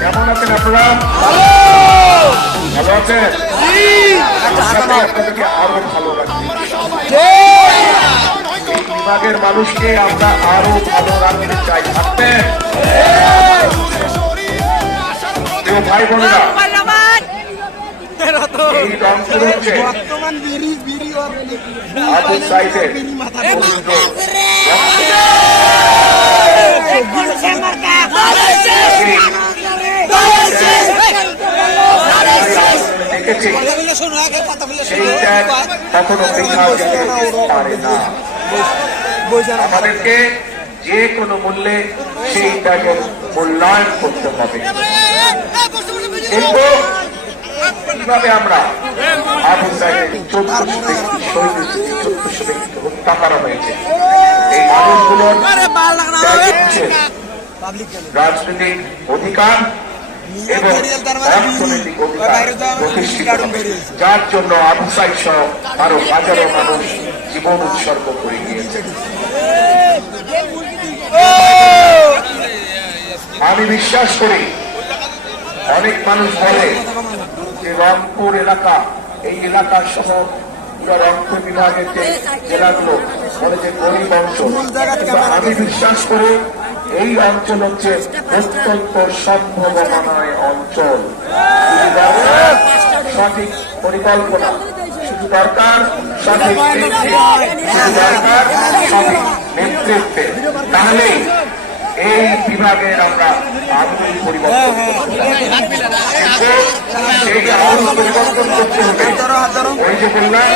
কেমন আছেন আপনারা? ভালো আছেন? আপনাদেরকে আরো ভালো লাগবে। বিভাগের মানুষকে আমরা আরো ভালো রাখতে চাই। থাকবেন ভাই বোনেরা, এই রংপুর হচ্ছে আবু সাইদের দেখেছি, সেইটা কখনো বৃথা যেতে পারে না। আমাদেরকে যে কোনো মূল্যে সেইটাকে মূল্যায়ন করতে হবে। কিন্তু কিভাবে আমরা আবু সাইদের 1400 ব্যক্তি শহীদ হয়েছে, 1400 ব্যক্তিকে হত্যা করা হয়েছে, এই মানুষগুলোর রাজনৈতিক অধিকার এবং অর্থনৈতিক অধিকার প্রতিষ্ঠিত হবে, যার জন্য আবু সাইদ সহ আরো হাজারো মানুষ জীবন উৎসর্গ করে গিয়েছে। আমি বিশ্বাস করি, অনেক মানুষ বলে যে রংপুর এলাকা, এই এলাকা সহ পুরো রংপুর বিভাগের যে জেলাগুলো বলে যে গরিব অঞ্চল, আমি বিশ্বাস করি এই অঞ্চল হচ্ছে অত্যন্ত সম্ভাবনাময় অঞ্চল। সঠিক পরিকল্পনা, শুধু দরকার সঠিক দরকার সঠিক নেতৃত্বে, তাহলে এই বিভাগের আমরা আমূল পরিবর্তন করতে হবে। ওই যে বললাম